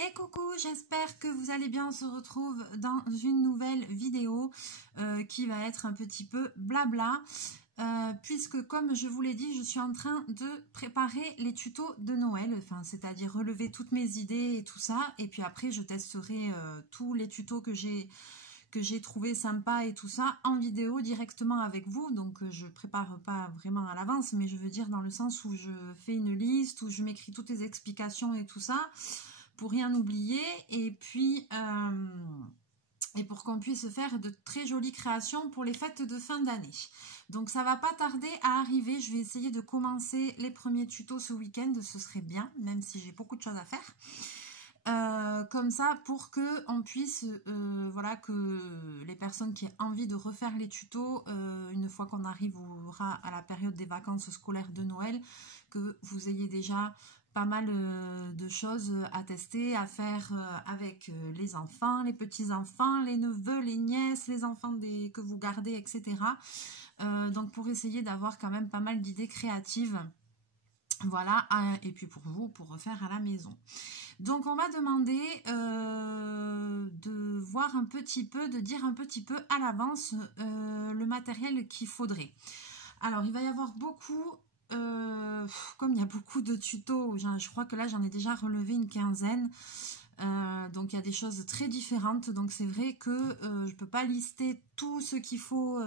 Et coucou, j'espère que vous allez bien. On se retrouve dans une nouvelle vidéo qui va être un petit peu blabla. Puisque comme je vous l'ai dit, je suis en train de préparer les tutos de Noël, enfin c'est-à-dire relever toutes mes idées et tout ça, et puis après je testerai tous les tutos que j'ai trouvé sympa et tout ça en vidéo directement avec vous. Donc je prépare pas vraiment à l'avance, mais je veux dire dans le sens où je fais une liste, où je m'écris toutes les explications et tout ça pour rien oublier, et puis et pour qu'on puisse faire de très jolies créations pour les fêtes de fin d'année. Donc ça va pas tarder à arriver. Je vais essayer de commencer les premiers tutos ce week-end, ce serait bien, même si j'ai beaucoup de choses à faire. Comme ça, pour que on puisse, voilà, que les personnes qui ont envie de refaire les tutos, une fois qu'on arrivera à la période des vacances scolaires de Noël, que vous ayez déjà pas mal de choses à tester, à faire avec les enfants, les petits-enfants, les neveux, les nièces, les enfants que vous gardez, etc. Donc pour essayer d'avoir quand même pas mal d'idées créatives. Voilà, et puis pour vous, pour refaire à la maison. Donc on m'a demandé de voir un petit peu, de dire un petit peu à l'avance le matériel qu'il faudrait. Alors il va y avoir beaucoup, comme il y a beaucoup de tutos, je crois que là j'en ai déjà relevé une quinzaine. Donc il y a des choses très différentes, donc c'est vrai que je ne peux pas lister tout ce qu'il faut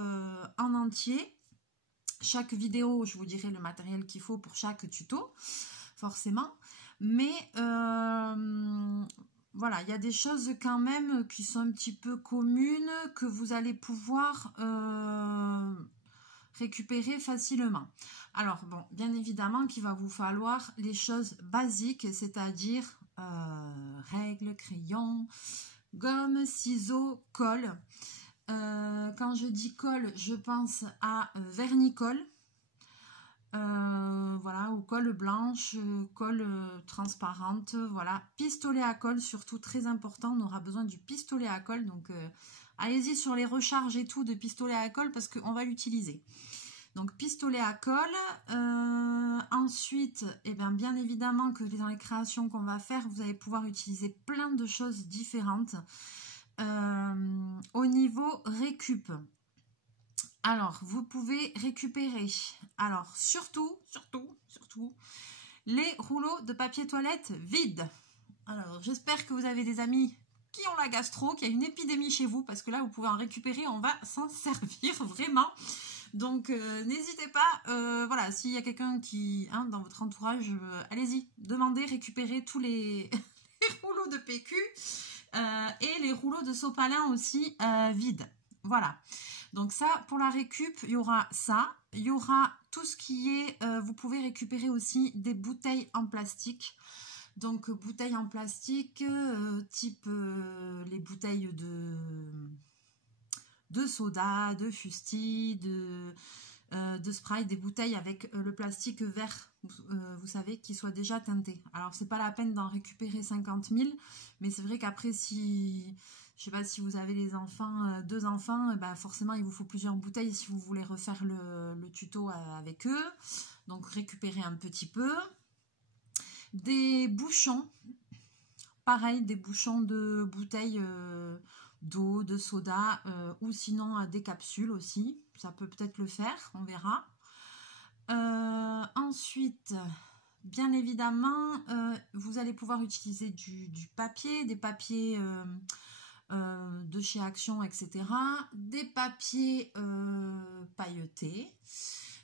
en entier. Chaque vidéo, je vous dirai le matériel qu'il faut pour chaque tuto, forcément. Mais voilà, il y a des choses quand même qui sont un petit peu communes, que vous allez pouvoir récupérer facilement. Alors, bon, bien évidemment qu'il va vous falloir les choses basiques, c'est-à-dire règles, crayons, gomme, ciseaux, colle. Quand je dis colle, je pense à vernicole, voilà, ou colle blanche, colle transparente, voilà, pistolet à colle, surtout très important, on aura besoin du pistolet à colle, donc allez-y sur les recharges et tout de pistolet à colle parce qu'on va l'utiliser. Donc pistolet à colle. Ensuite, eh bien évidemment que dans les créations qu'on va faire, vous allez pouvoir utiliser plein de choses différentes. Au niveau récup, alors vous pouvez récupérer, alors surtout les rouleaux de papier toilette vides. Alors j'espère que vous avez des amis qui ont la gastro, qu'il y a une épidémie chez vous, parce que là vous pouvez en récupérer, on va s'en servir vraiment. Donc n'hésitez pas, voilà, s'il y a quelqu'un qui, dans votre entourage, allez-y, demandez, récupérez tous les rouleaux de PQ. Et les rouleaux de sopalin aussi vides. Voilà. Donc ça, pour la récup, il y aura ça. Il y aura tout ce qui est... vous pouvez récupérer aussi des bouteilles en plastique. Donc bouteilles en plastique, type les bouteilles de soda, de fusti, de Sprite, des bouteilles avec le plastique vert, vous savez, qui soit déjà teinté. Alors c'est pas la peine d'en récupérer 50 000, mais c'est vrai qu'après, si je sais pas, si vous avez les enfants, 2 enfants, forcément il vous faut plusieurs bouteilles si vous voulez refaire le tuto avec eux. Donc récupérez un petit peu. Des bouchons, pareil, des bouchons de bouteilles d'eau, de soda, ou sinon des capsules aussi, ça peut peut-être le faire, on verra. Ensuite, bien évidemment, vous allez pouvoir utiliser du papier, des papiers de chez Action, etc. Des papiers pailletés.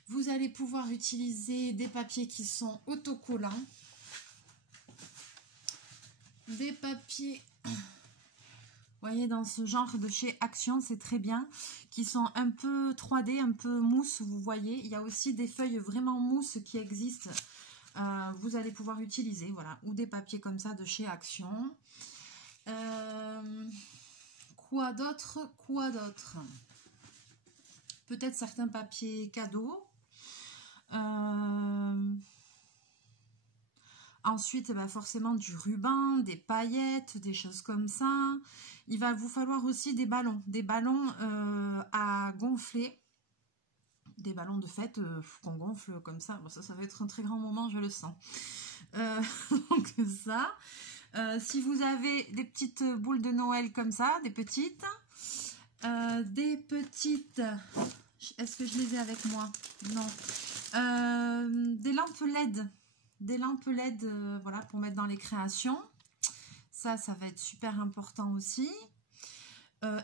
Vous allez pouvoir utiliser des papiers qui sont autocollants. Des papiers... Vous voyez, dans ce genre de chez Action, c'est très bien, qui sont un peu 3D, un peu mousse, vous voyez. Il y a aussi des feuilles vraiment mousse qui existent. Vous allez pouvoir utiliser, voilà, ou des papiers comme ça de chez Action. Quoi d'autre? Peut-être certains papiers cadeaux. Ensuite, forcément du ruban, des paillettes, des choses comme ça. Il va vous falloir aussi des ballons à gonfler. Des ballons de fête qu'on gonfle comme ça. Bon, ça va être un très grand moment, je le sens. Donc ça. Si vous avez des petites boules de Noël comme ça, des petites, est-ce que je les ai avec moi? Non. Des lampes LED, voilà, pour mettre dans les créations. Ça va être super important aussi.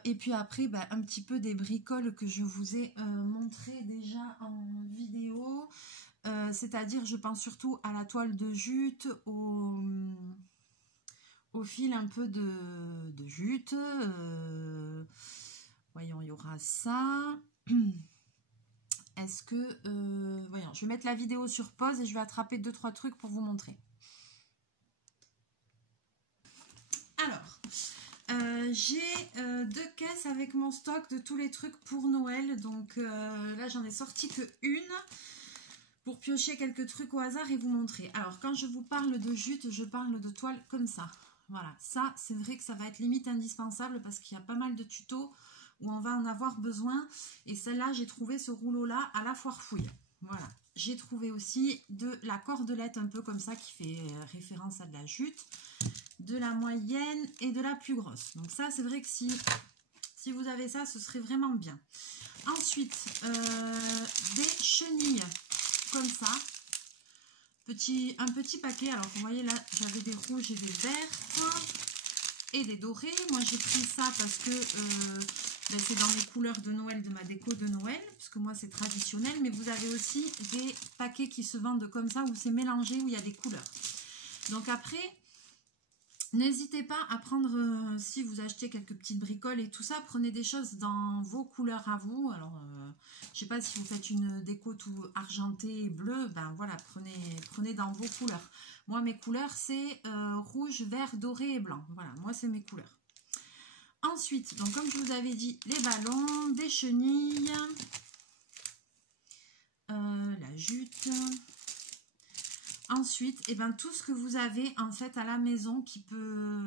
Et puis après, bah, un petit peu des bricoles que je vous ai montré déjà en vidéo. C'est-à-dire, je pense surtout à la toile de jute, au fil un peu de jute. Voyons, il y aura ça. Est-ce que... voyons, je vais mettre la vidéo sur pause et je vais attraper 2-3 trucs pour vous montrer. Alors, j'ai 2 caisses avec mon stock de tous les trucs pour Noël. Donc là, j'en ai sorti que une pour piocher quelques trucs au hasard et vous montrer. Alors, quand je vous parle de jute, je parle de toile comme ça. Voilà, ça, c'est vrai que ça va être limite indispensable parce qu'il y a pas mal de tutos où on va en avoir besoin. Et celle-là, j'ai trouvé ce rouleau-là à la foire fouille. Voilà. J'ai trouvé aussi de la cordelette un peu comme ça qui fait référence à de la jute, de la moyenne et de la plus grosse. Donc ça, c'est vrai que si vous avez ça, ce serait vraiment bien. Ensuite, des chenilles comme ça. Un petit paquet. Alors, vous voyez là, j'avais des rouges et des vertes et des dorés. Moi, j'ai pris ça parce que c'est dans les couleurs de Noël, de ma déco de Noël, parce que moi, c'est traditionnel. Mais vous avez aussi des paquets qui se vendent comme ça, où c'est mélangé, où il y a des couleurs. Donc après, n'hésitez pas à prendre, si vous achetez quelques petites bricoles et tout ça, prenez des choses dans vos couleurs à vous. Alors, je sais pas si vous faites une déco tout argenté et bleu, ben voilà, prenez dans vos couleurs. Moi, mes couleurs, c'est rouge, vert, doré et blanc. Voilà, moi, c'est mes couleurs. Ensuite, donc comme je vous avais dit, les ballons, des chenilles, la jute. Ensuite, eh ben, tout ce que vous avez en fait à la maison qui peut...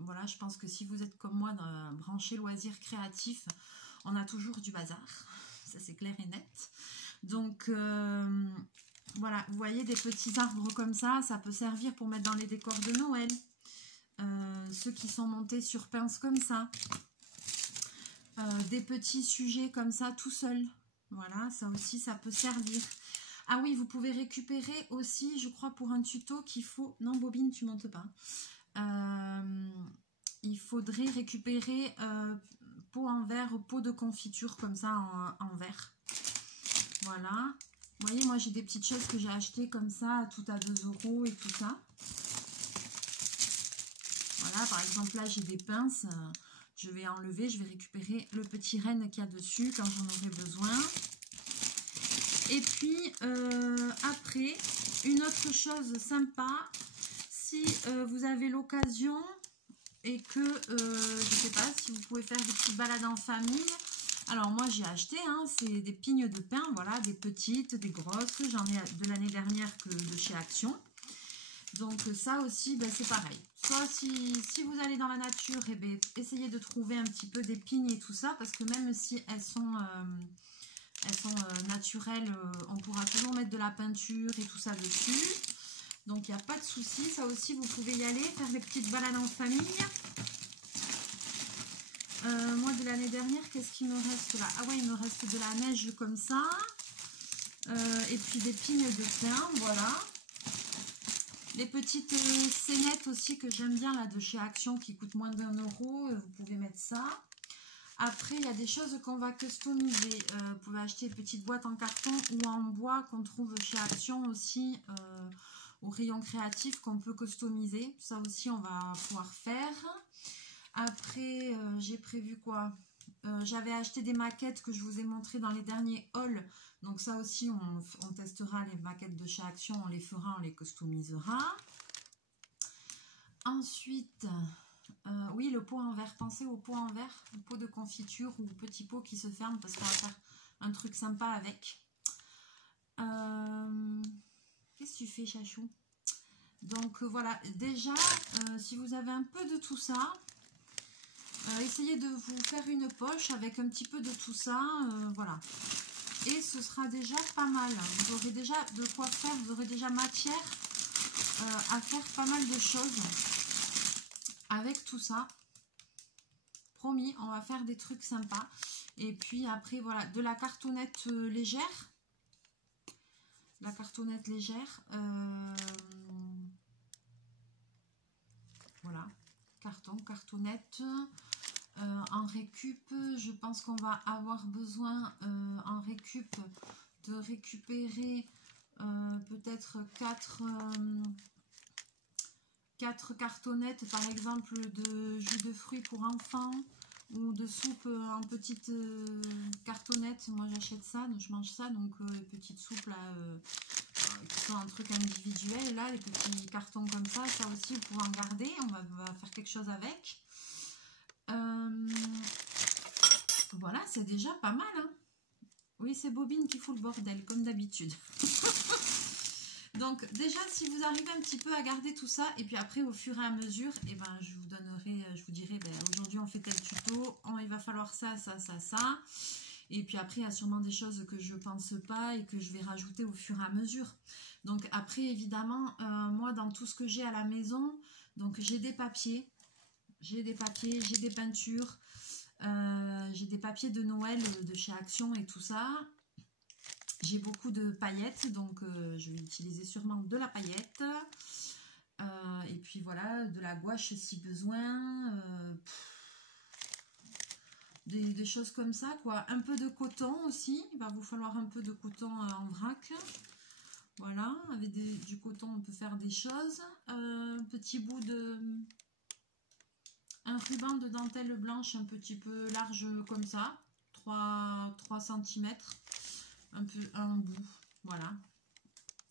Voilà, je pense que si vous êtes comme moi branché loisirs créatifs, on a toujours du bazar. Ça, c'est clair et net. Donc, voilà, vous voyez des petits arbres comme ça, ça peut servir pour mettre dans les décors de Noël. Ceux qui sont montés sur pince comme ça. Des petits sujets comme ça tout seul. Voilà, ça aussi, ça peut servir. Ah oui, vous pouvez récupérer aussi, je crois, pour un tuto qu'il faut... Non, Bobine, tu montes pas. Il faudrait récupérer pot en verre, pot de confiture comme ça en verre. Voilà. Vous voyez, moi, j'ai des petites choses que j'ai achetées comme ça, tout à 2 € et tout ça. Voilà, par exemple, là, j'ai des pinces. Je vais enlever, je vais récupérer le petit renne qu'il y a dessus quand j'en aurai besoin. Et puis, après, une autre chose sympa, si vous avez l'occasion et que, je ne sais pas, si vous pouvez faire des petites balades en famille. Alors, moi, j'ai acheté, hein, c'est des pignes de pin, voilà, des petites, des grosses. J'en ai de l'année dernière que de chez Action. Donc, ça aussi, ben, c'est pareil. Soit si vous allez dans la nature, eh ben, essayez de trouver un petit peu des pignes et tout ça, parce que même si elles sont naturelles, on pourra toujours mettre de la peinture et tout ça dessus. Donc, il n'y a pas de souci. Ça aussi, vous pouvez y aller, faire des petites balades en famille. Moi, de l'année dernière, qu'est-ce qu'il me reste là? Ah ouais, il me reste de la neige comme ça. Et puis des pignes de pin, voilà. Les petites scénettes aussi que j'aime bien, là, de chez Action, qui coûtent moins d'1 €. Vous pouvez mettre ça. Après, il y a des choses qu'on va customiser. Vous pouvez acheter des petites boîtes en carton ou en bois qu'on trouve chez Action aussi, au rayon créatif, qu'on peut customiser. Ça aussi, on va pouvoir faire. Après, j'ai prévu quoi? J'avais acheté des maquettes que je vous ai montrées dans les derniers hauls. Donc ça aussi, on testera les maquettes de chez Action, on les fera, on les customisera. Ensuite... oui, le pot en verre. Pensez au pot en verre, au pot de confiture ou petit pot qui se ferme parce qu'on va faire un truc sympa avec. Qu'est-ce que tu fais, chachou? Donc voilà, déjà, si vous avez un peu de tout ça, essayez de vous faire une poche avec un petit peu de tout ça, voilà. Et ce sera déjà pas mal. Vous aurez déjà de quoi faire, vous aurez déjà matière à faire pas mal de choses avec tout ça. Promis, on va faire des trucs sympas. Et puis après, voilà, de la cartonnette légère. La cartonnette légère. Voilà, cartonnette. En récup, je pense qu'on va avoir besoin en récup de récupérer peut-être 4 cartonnettes par exemple de jus de fruits pour enfants ou de soupe en petite cartonnette. Moi j'achète ça, donc je mange ça, donc petite soupe là qui sont un truc individuel là, les petits cartons comme ça aussi vous pouvez en garder, on va faire quelque chose avec. Voilà, c'est déjà pas mal, hein. Oui, c'est Bobine qui fout le bordel, comme d'habitude. Donc, déjà, si vous arrivez un petit peu à garder tout ça, et puis après, au fur et à mesure, eh ben, je vous dirai, ben, aujourd'hui, on fait tel tuto, il va falloir ça, ça, ça, ça. Et puis après, il y a sûrement des choses que je pense pas et que je vais rajouter au fur et à mesure. Donc, après, évidemment, moi, dans tout ce que j'ai à la maison, donc j'ai des papiers, j'ai des peintures, j'ai des papiers de Noël de chez Action et tout ça. J'ai beaucoup de paillettes, donc je vais utiliser sûrement de la paillette. Et puis voilà, de la gouache si besoin. Des choses comme ça, quoi. Un peu de coton aussi. Il va vous falloir un peu de coton en vrac. Voilà, avec du coton, on peut faire des choses. Un petit bout de... Un ruban de dentelle blanche un petit peu large comme ça. 3 cm. Un bout. Voilà.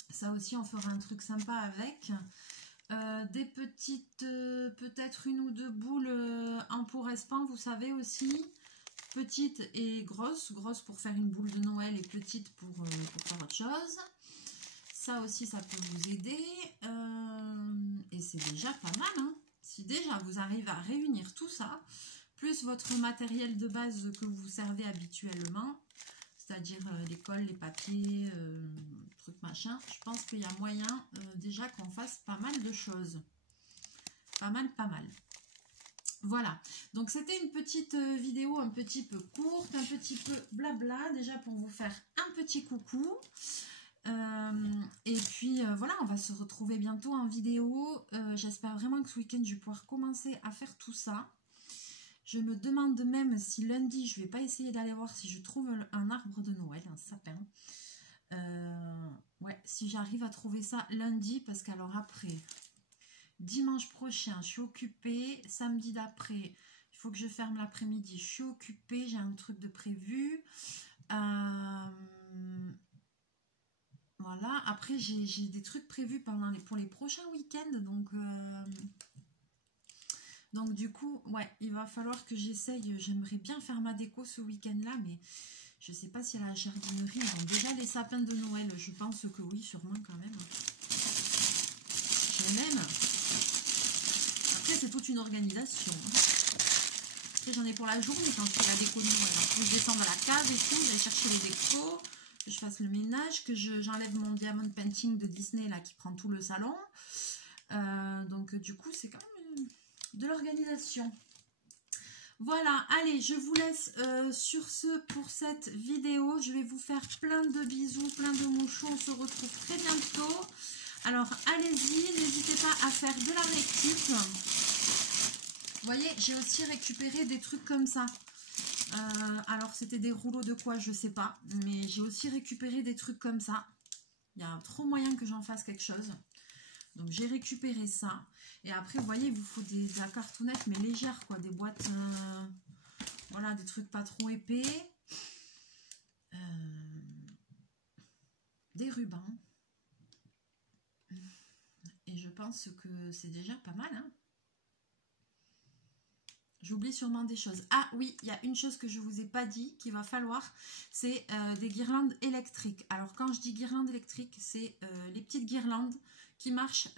Ça aussi, on fera un truc sympa avec. Des petites, peut-être 1 ou 2 boules en pourrespant, vous savez aussi. Petite et grosse pour faire une boule de Noël et petite pour faire autre chose. Ça aussi, ça peut vous aider. Et c'est déjà pas mal, hein. Si déjà vous arrivez à réunir tout ça, plus votre matériel de base que vous servez habituellement, c'est-à-dire les cols, les papiers, trucs machin, je pense qu'il y a moyen déjà qu'on fasse pas mal de choses. Pas mal. Voilà, donc c'était une petite vidéo un petit peu courte, un petit peu blabla, déjà pour vous faire un petit coucou. Et puis voilà, on va se retrouver bientôt en vidéo. J'espère vraiment que ce week-end, je vais pouvoir commencer à faire tout ça. Je me demande même si lundi, je ne vais pas essayer d'aller voir si je trouve un arbre de Noël, un sapin. Ouais, si j'arrive à trouver ça lundi, parce qu'alors après... Dimanche prochain, je suis occupée. Samedi d'après, il faut que je ferme l'après-midi. Je suis occupée, j'ai un truc de prévu. Voilà. Après, j'ai des trucs prévus pour les prochains week-ends. Donc, du coup, ouais, il va falloir que j'essaye. J'aimerais bien faire ma déco ce week-end-là, mais je ne sais pas si à la jardinerie, ils ont déjà les sapins de Noël. Je pense que oui, sûrement quand même. Je m'aime. Après, c'est toute une organisation. Après, j'en ai pour la journée quand je fais la déco de Noël. Il faut que je descende à la cave et tout, j'aille chercher les décos, que je fasse le ménage, que j'enlève mon diamond painting de Disney là qui prend tout le salon. Donc, du coup, c'est quand même de l'organisation. Voilà, allez, je vous laisse sur ce pour cette vidéo. Je vais vous faire plein de bisous, plein de mouchons. On se retrouve très bientôt. Alors, allez-y, n'hésitez pas à faire de la récup. Vous voyez, j'ai aussi récupéré des trucs comme ça. Alors, c'était des rouleaux de quoi, je sais pas. Mais j'ai aussi récupéré des trucs comme ça. Il y a trop moyen que j'en fasse quelque chose. Donc, j'ai récupéré ça. Et après, vous voyez, il vous faut de la cartonnette, mais légère, quoi. Des boîtes, voilà, des trucs pas trop épais. Des rubans. Et je pense que c'est déjà pas mal, hein. J'oublie sûrement des choses. Ah oui, il y a une chose que je ne vous ai pas dit qu'il va falloir, c'est des guirlandes électriques. Alors quand je dis guirlandes électriques, c'est les petites guirlandes qui marchent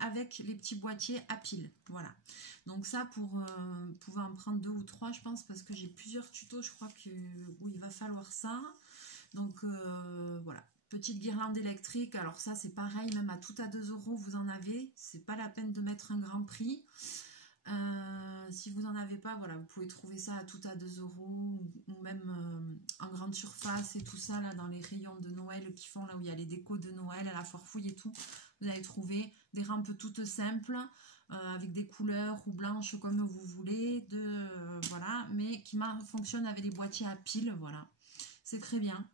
avec les petits boîtiers à piles. Voilà. Donc ça, vous pouvez en prendre 2 ou 3, je pense, parce que j'ai plusieurs tutos, je crois, où il va falloir ça. Donc voilà. Petite guirlande électrique, alors ça c'est pareil, même à tout à 2 € vous en avez, c'est pas la peine de mettre un grand prix. Si vous n'en avez pas, voilà, vous pouvez trouver ça à tout à 2 € ou même en grande surface et tout ça, là, dans les rayons de Noël qui font, là où il y a les décos de Noël, à la foire fouille et tout. Vous allez trouver des rampes toutes simples, avec des couleurs ou blanches comme vous voulez, voilà, mais qui fonctionnent avec des boîtiers à piles, voilà. C'est très bien.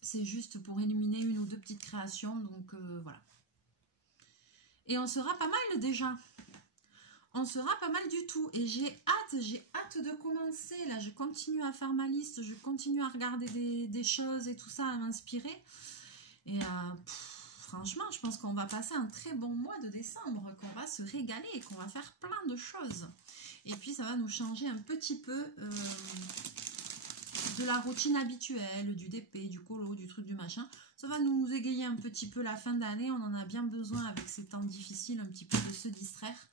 C'est juste pour éliminer une ou deux petites créations, donc voilà. Et on sera pas mal déjà. On sera pas mal du tout. Et j'ai hâte de commencer. Là, je continue à faire ma liste, je continue à regarder des choses et tout ça, à m'inspirer. Et franchement, je pense qu'on va passer un très bon mois de décembre, qu'on va se régaler et qu'on va faire plein de choses. Et puis, ça va nous changer un petit peu de la routine habituelle, du DP, du colo, du truc, du machin. Ça va nous égayer un petit peu la fin d'année. On en a bien besoin avec ces temps difficiles, un petit peu de se distraire.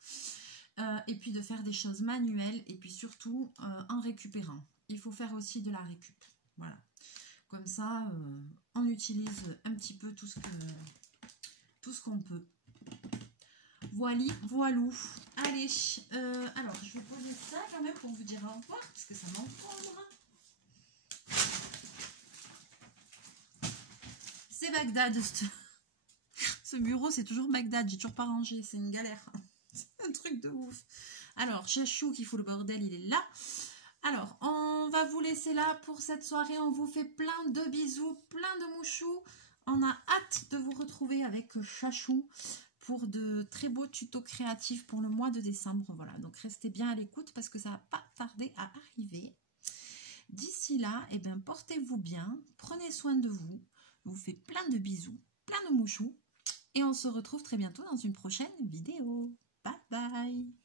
Et puis de faire des choses manuelles. Et puis surtout, en récupérant. Il faut faire aussi de la récup. Voilà. Comme ça, on utilise un petit peu tout ce qu'on peut. Voili, voilou. Allez, alors je vais poser ça quand même pour vous dire au revoir, parce que ça m'encombre. C'est Bagdad. Ce bureau, c'est toujours Bagdad. J'ai toujours pas rangé. C'est une galère. C'est un truc de ouf. Alors, Chachou qui fout le bordel, il est là. Alors, on va vous laisser là pour cette soirée. On vous fait plein de bisous, plein de mouchous. On a hâte de vous retrouver avec Chachou pour de très beaux tutos créatifs pour le mois de décembre. Voilà, donc restez bien à l'écoute parce que ça va pas tarder à arriver. D'ici là, eh bien, portez-vous bien, prenez soin de vous. Je vous fais plein de bisous, plein de mouchous. Et on se retrouve très bientôt dans une prochaine vidéo. Bye bye!